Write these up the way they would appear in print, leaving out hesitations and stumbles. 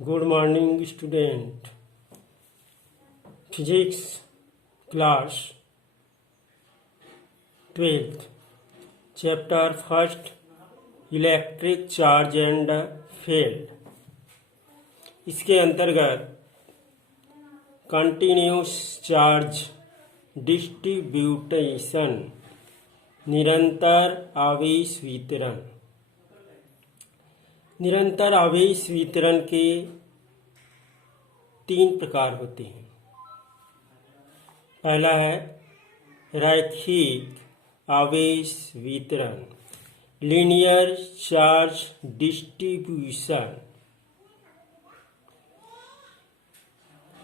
Good morning student. Physics class 12th chapter first electric charge and field. इसके अंतर्गत continuous charge डिस्ट्रीब्यूटेशन, निरंतर आवेश वितरण। निरंतर आवेश वितरण के 3 प्रकार होते हैं। पहला है रैखिक आवेश वितरण, लीनियर चार्ज डिस्ट्रीब्यूशन।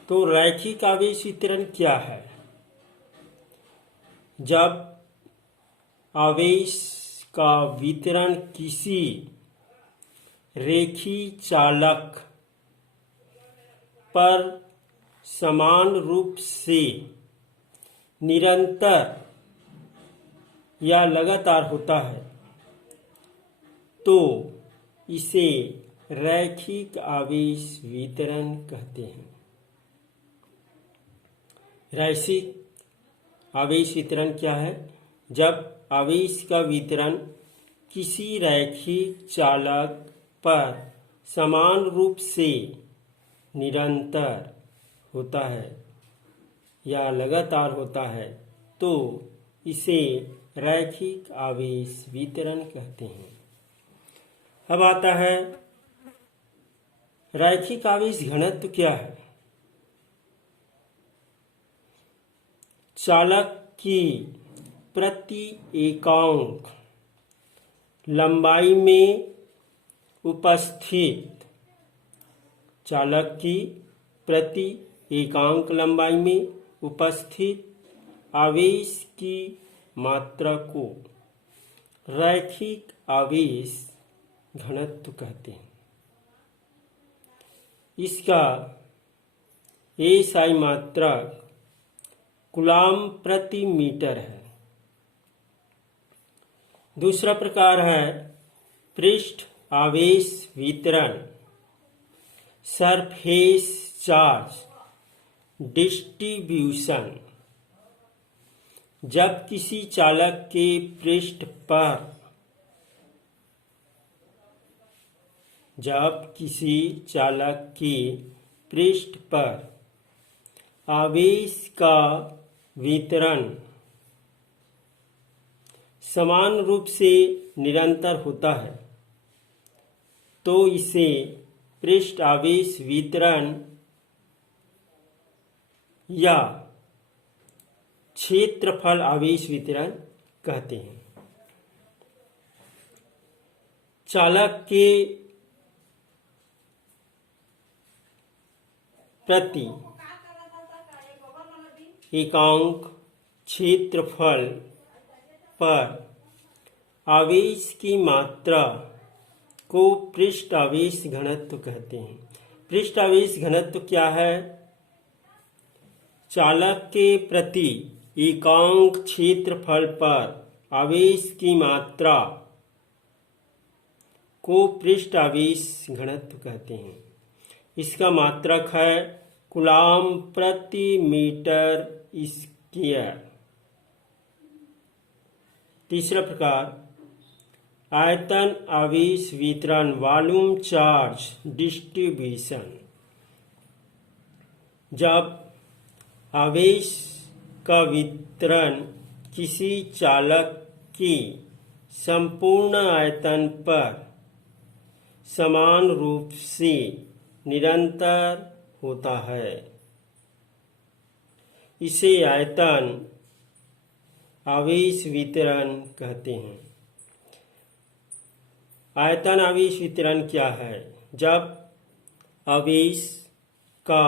तो रैखिक आवेश वितरण क्या है? जब आवेश का वितरण किसी रेखी चालक पर समान रूप से निरंतर या लगातार होता है तो इसे रैखिक आवेश वितरण कहते हैं। रैखिक आवेश वितरण क्या है? जब आवेश का वितरण किसी रैखिक चालक पर समान रूप से निरंतर होता है या लगातार होता है तो इसे रैखिक आवेश वितरण कहते हैं। अब आता है रैखिक आवेश घनत्व क्या है? चालक की प्रति एकांक लंबाई में उपस्थित चालक की प्रति एकांक लंबाई में उपस्थित आवेश की मात्रा को रैखिक आवेश घनत्व कहते हैं। इसका एसआई मात्रक कूलम प्रति मीटर है। दूसरा प्रकार है पृष्ठ आवेश वितरण, सरफेस चार्ज डिस्ट्रीब्यूशन। जब किसी चालक के पृष्ठ पर आवेश का वितरण समान रूप से निरंतर होता है तो इसे पृष्ठ आवेश वितरण या क्षेत्रफल आवेश वितरण कहते हैं। चालक के प्रति एकांक क्षेत्रफल पर आवेश की मात्रा को पृष्ठ आवेश घनत्व कहते हैं। पृष्ठ आवेश घनत्व क्या है? चालक के प्रति एकांक क्षेत्रफल पर आवेश की मात्रा को पृष्ठ आवेश घनत्व कहते हैं। इसका मात्रक है कूलम प्रति मीटर स्क्वायर। तीसरा प्रकार आयतन आवेश वितरण, वॉल्यूम चार्ज डिस्ट्रीब्यूशन। जब आवेश का वितरण किसी चालक की संपूर्ण आयतन पर समान रूप से निरंतर होता है इसे आयतन आवेश वितरण कहते हैं। आयतन आवेश वितरण क्या है? जब आवेश का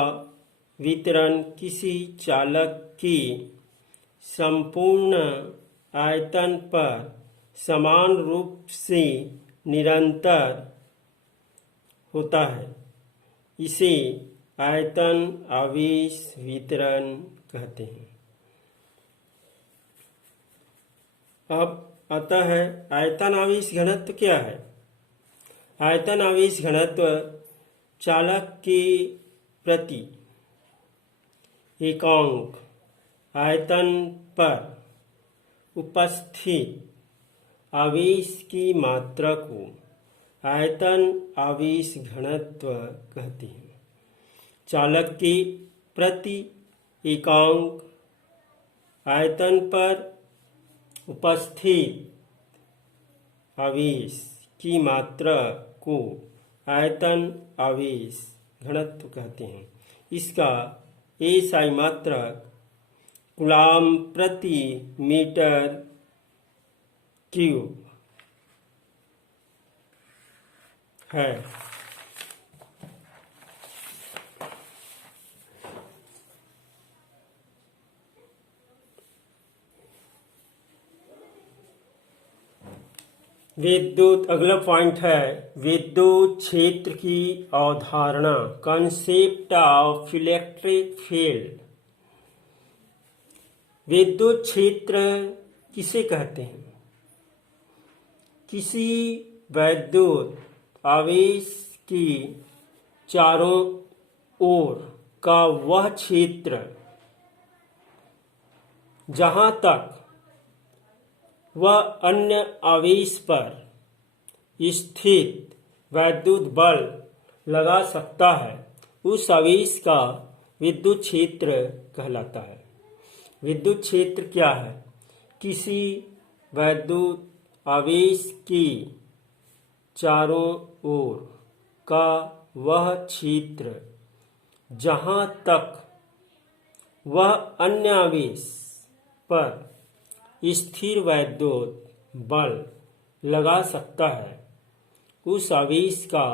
वितरण किसी चालक की संपूर्ण आयतन पर समान रूप से निरंतर होता है इसे आयतन आवेश वितरण कहते हैं। अब आता है आयतन आवेश घनत्व क्या है? आयतन आवेश घनत्व चालक के प्रति एकांक आयतन पर उपस्थित आवेश की मात्रा को आयतन आवेश घनत्व कहते हैं। चालक के प्रति एकांक आयतन पर उपस्थित आवेश की मात्रा को आयतन आवेश घनत्व कहते हैं। इसका एसआई मात्रक कूलम्ब प्रति मीटर क्यूब है। विद्युत अगला पॉइंट है विद्युत क्षेत्र की अवधारणा, कॉन्सेप्ट ऑफ इलेक्ट्रिक फील्ड। विद्युत क्षेत्र किसे कहते हैं? किसी वैद्युत आवेश की चारों ओर का वह क्षेत्र जहां तक वह अन्य आवेश पर स्थित वैद्युत बल लगा सकता है, उस आवेश का विद्युत क्षेत्र कहलाता है। विद्युत क्षेत्र क्या है? किसी वैद्युत आवेश की चारों ओर का वह क्षेत्र जहां तक वह अन्य आवेश पर स्थिर वैद्युत बल लगा सकता है, उस आवेश का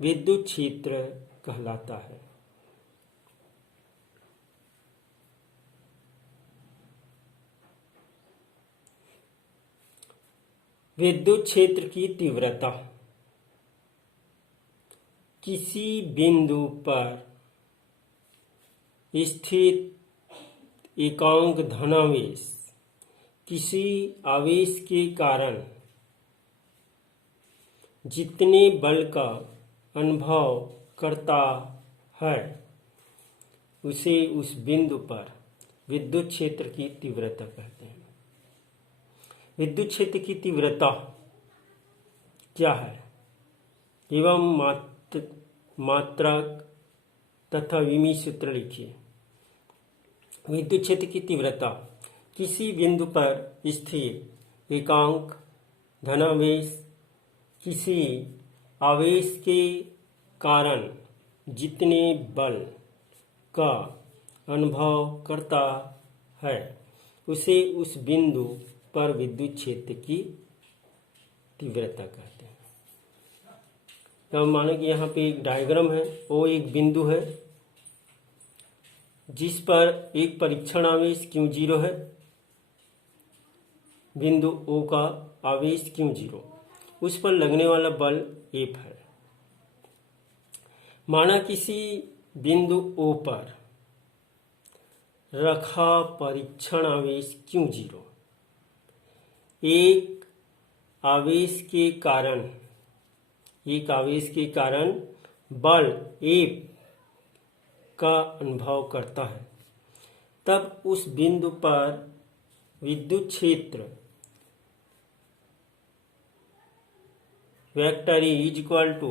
विद्युत क्षेत्र कहलाता है। विद्युत क्षेत्र की तीव्रता किसी बिंदु पर स्थित एकांक धनावेश किसी आवेश के कारण जितने बल का अनुभव करता है, उसे उस बिंदु पर विद्युत क्षेत्र की तीव्रता कहते हैं। विद्युत क्षेत्र की तीव्रता क्या है एवं मात्रक तथा विमीय सूत्र लिखिए। विद्युत क्षेत्र की तीव्रता किसी बिंदु पर स्थिर एकांक धनावेश किसी आवेश के कारण जितने बल का अनुभव करता है, उसे उस बिंदु पर विद्युत क्षेत्र की तीव्रता कहते हैं। तो मानो कि यहाँ पे एक डायग्राम है, वो एक बिंदु है जिस पर एक परीक्षण आवेश Q0 है, बिंदु O का आवेश Q0, उस पर लगने वाला बल F है। माना किसी बिंदु O पर रखा परीक्षण आवेश Q0 एक आवेश के कारण बल F का अनुभव करता है, तब उस बिंदु पर विद्युत क्षेत्र vector E is equal to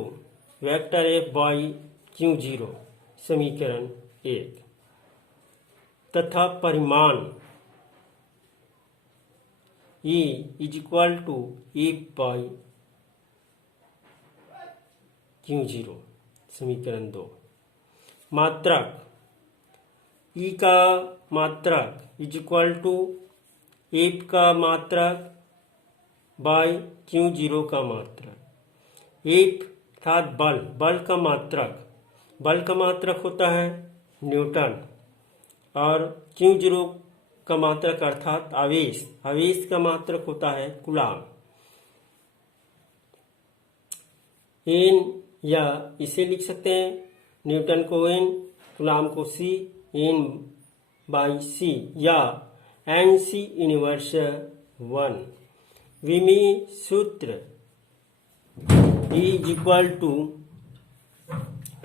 vector F by Q0 समीकरण 1 तथा परिमाण E is equal to F by Q0 समीकरण 2। मात्रक E का मात्रक इज इक्वल टू F का मात्रक बाई Q0 का मात्रक। F अर्थात बल का मात्रक होता है न्यूटन, और Q0 का मात्रक अर्थात आवेश का मात्रक होता है कूलम्ब। N या इसे लिख सकते हैं न्यूटन को N, कूलम्ब को C, N बाई C या NC इनवर्स 1। विमीय सूत्र E is equal to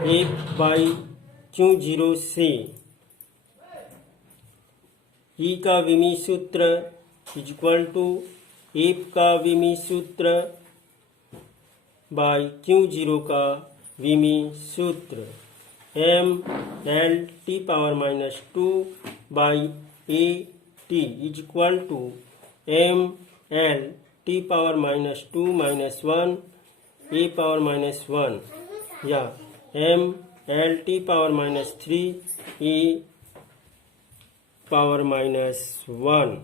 F by Q zero से ई का विमी सूत्र इज इक्वल टू एफ का विमी सूत्र बाई क्यू जीरो का विमी सूत्र M L T power minus 2 by A T is equal to M L T power minus 2 minus 1 A power minus 1 या M L T power minus 3 A power minus 1।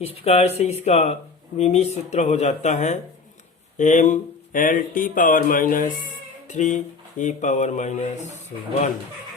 इस प्रकार से इसका विमी सूत्र हो जाता है M L T power minus 3 A power minus 1।